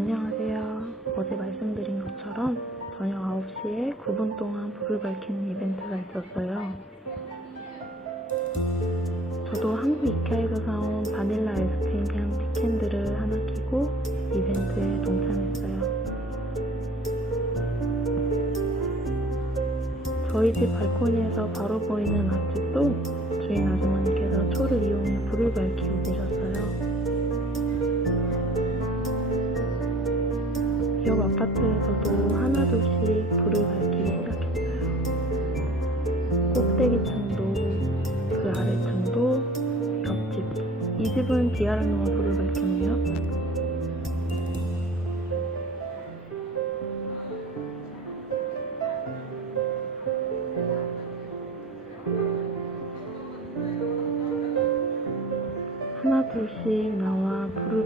안녕하세요. 어제 말씀드린 것처럼 저녁 9시에 9분 동안 불을 밝히는 이벤트가 있었어요. 저도 한국 이케아에서 사온 바닐라 아이스크림 향 픽캔들을 하나 끼고 이벤트에 동참했어요. 저희 집 발코니에서 바로 보이는 앞집도 주인 아주머니께서 초를 이용해 불을 밝히고 계셨어요. 아파트에서도 하나둘씩 불을 밝히기 시작했어요. 꼭대기층도 그 아래층도 옆집도 이 집은 디아를 넣어 불을 밝혔네요. 하나 둘씩 나와 불을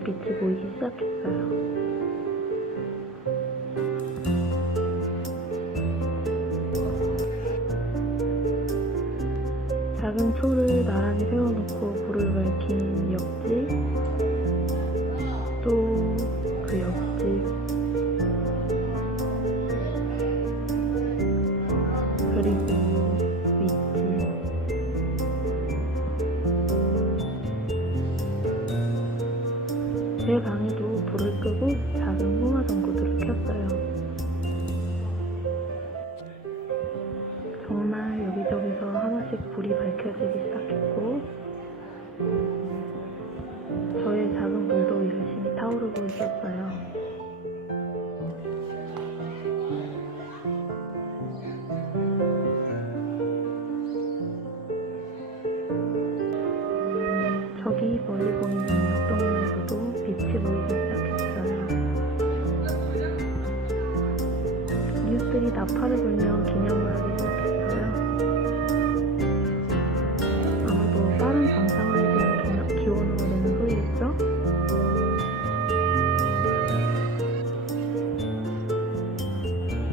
불빛이 보이기 시작했어요. 작은 초를 나란히 세워놓고 불을 밝힌 옆집, 또 그 옆집, 그리고 제 방에도 불을 끄고 작은 홍화 전구들을 켰어요. 정말 여기저기서 하나씩 불이 밝혀지기 시작했고, 저기 멀리 보이는 옆동네에서도 빛이 보이기 시작했어요. 이웃들이 나팔을 불며 기념을 하기 시작했어요. 아마도 빠른 정상화에 대한 기원으로 내는 소리겠죠?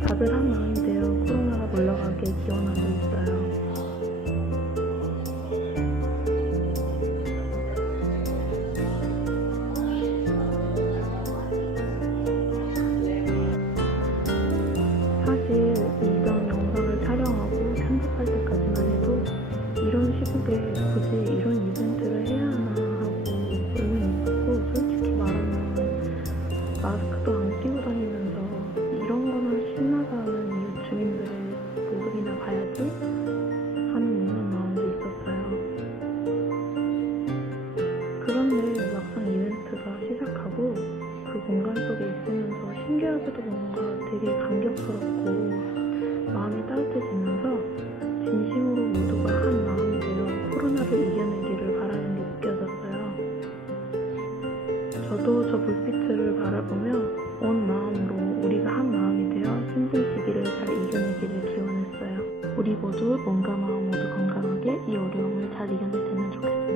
다들 한 마음이 되어 코로나가 물러가게 기원하고 있 사람들 막상 이벤트가 시작하고 그 공간 속에 있으면서 신기하게도 뭔가 되게 감격스럽고 마음이 따뜻해지면서 진심으로 모두가 한 마음대로 코로나를 이겨내기를 바라는 게 느껴졌어요. 저도 저 불빛을 바라보며 온 마음으로 우리가 한 마음이 되어 힘든 시기를 잘 이겨내기를 기원했어요. 우리 모두 몸과 마음 모두 건강하게 이 어려움을 잘 이겨냈으면 좋겠어요.